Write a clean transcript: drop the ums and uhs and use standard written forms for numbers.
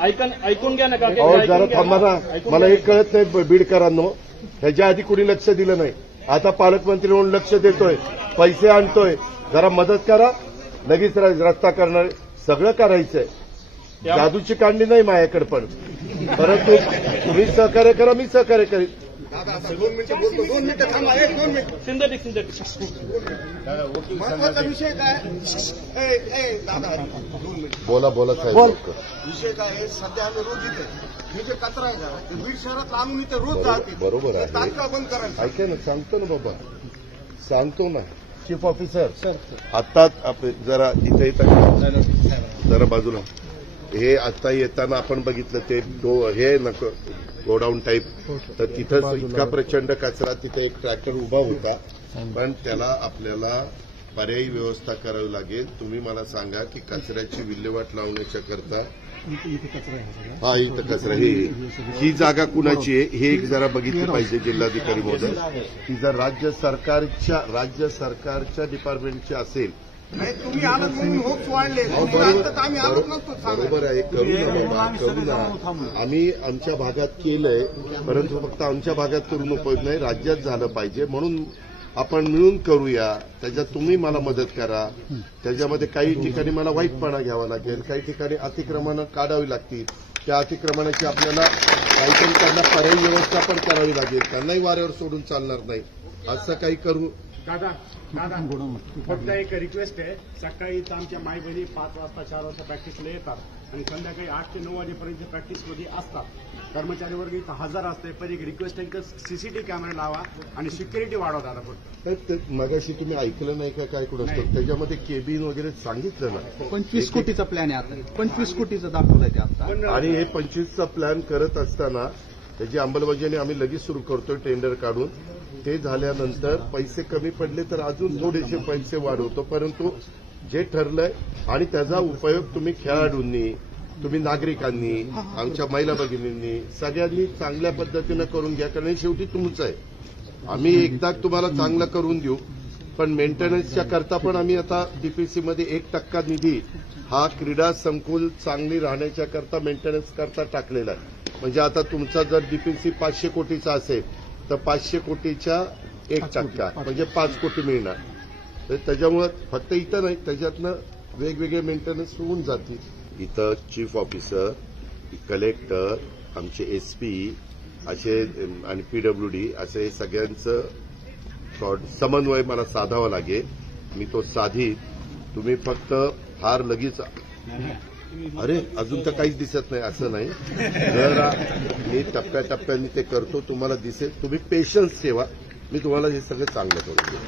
ऐकून घ्या ना का जरा थांबा ना. मला एक कळत नाही बीडकरांनो, ह्याच्या आधी कुणी लक्ष दिलं नाही. आता पालकमंत्री म्हणून लक्ष देतोय, पैसे आणतोय, जरा मदत करा. लगेच रस्ता करणार, सगळं करायचंय. जादूची कांडी नाही माझ्याकडे, पण परंतु तुम्ही सहकार्य करा, मी सहकार्य करीन. 2 मिनिटं थांबा. 2 मिनिट. सिंथेटिक महत्वाचा विषय काय? दादा 2 मिनिट. बोला साहेब. विषय काय आहे? सध्या आम्ही रोज इथे हे जे कचरा आहे का, ते बीड शहरात आणून इथे रोज जाते. बरोबर आहे. तात्काळ बंद करायचं. ऐका ना, सांगतो ना बाबा, सांगतो ना. चीफ ऑफिसर आत्ताच जरा इथे येतात, जरा बाजूला. हे आता येताना आपण बघितलं ते हे नको गोडाऊन टाईप, तर तिथं इतका प्रचंड कचरा, तिथे एक ट्रॅक्टर उभा होता, पण त्याला आपल्याला पर्यायी व्यवस्था करावी लागेल. तुम्ही मला सांगा की कचऱ्याची विल्हेवाट लावण्याच्या करता इथं कचरा ही जागा कुणाची आहे हे एक जरा बघितलं पाहिजे जिल्हाधिकारी महोदय. ही जर राज्य सरकारच्या डिपार्टमेंटची असेल. तुम्ही आलात म्हणून होप्स वाढले. बरोबर आहे, करू ना. आम्ही आमच्या भागात केलंय, परंतु फक्त आमच्या भागात करून उपयोग नाही, राज्यात झालं पाहिजे. म्हणून आपण मिळून करूया. त्याच्यात तुम्ही मला मदत करा. त्याच्यामध्ये काही ठिकाणी मला वाईटपणा घ्यावा लागेल, काही ठिकाणी अतिक्रमणं काढावी लागतील. त्या अतिक्रमणाची आपल्याला काहीतरी त्यांना पर्यायी व्यवस्था पण करावी लागेल. त्यांनाही वाऱ्यावर सोडून चालणार नाही. असं काही करू. दादा फक्त एक रिक्वेस्ट आहे. सकाळी तर आमच्या माई बहिणी 5 वाजता 4 वाजता प्रॅक्टिसला येतात आणि संध्याकाळी 8 ते 9 वाजेपर्यंत प्रॅक्टिसमध्ये असतात. कर्मचारी वर्ग इथं हजर असते. पण एक रिक्वेस्ट आहे की सीसीटीव्ही कॅमेरा लावा आणि सिक्युरिटी वाढवा. दादा फक्त मगाशी तुम्ही ऐकलं नाही का काय कुठं त्याच्यामध्ये केबिन वगैरे सांगितलं ना. 25 कोटीचा प्लॅन आहे आता. 25 कोटीचा दाखवलाय ते आता. आणि हे 25चा प्लॅन करत असताना त्याची अंमलबजावणी आम्ही लगेच सुरू करतोय टेंडर काढून. ते झाल्यानंतर पैसे कमी पडले तर अजून थोडेसे पैसे वाढवतो. परंतु जे ठरलंय आणि त्याचा उपयोग तुम्ही खेळाडूंनी, तुम्ही नागरिकांनी, आमच्या महिला भगिनींनी सगळ्यांनी चांगल्या पद्धतीनं करून घ्या. कारण शेवटी तुमचं आहे. आम्ही एकदा तुम्हाला चांगलं करून देऊ, पण मेंटेनन्सच्या करता पण आम्ही आता डीपीसीमध्ये 1% निधी हा क्रीडा संकुल चांगली राहण्याच्या करता मेंटेनन्स करता टाकलेला आहे. म्हणजे आता तुमचा जर डीपीसी 500 कोटीचा असेल तर 500 कोटीच्या 1% म्हणजे 5 कोटी मिळणार. तर त्याच्यामुळे फक्त इथं नाही, त्याच्यातनं वेगवेगळे मेंटेनन्स होऊन जातील. इथं चीफ ऑफिसर, कलेक्टर, आमचे एसपी असे आणि पीडब्ल्यूडी असे सगळ्यांचं समन्वय मला साधावा लागेल. मी तो साधी. तुम्ही फक्त फार लगेच अरे अजून तर काहीच दिसत नाही असं नाही. जरा मी टप्प्याटप्प्याने ते करतो, तुम्हाला दिसेल. तुम्ही पेशन्स ठेवा, मी तुम्हाला हे सगळं चांगलं करून देईन.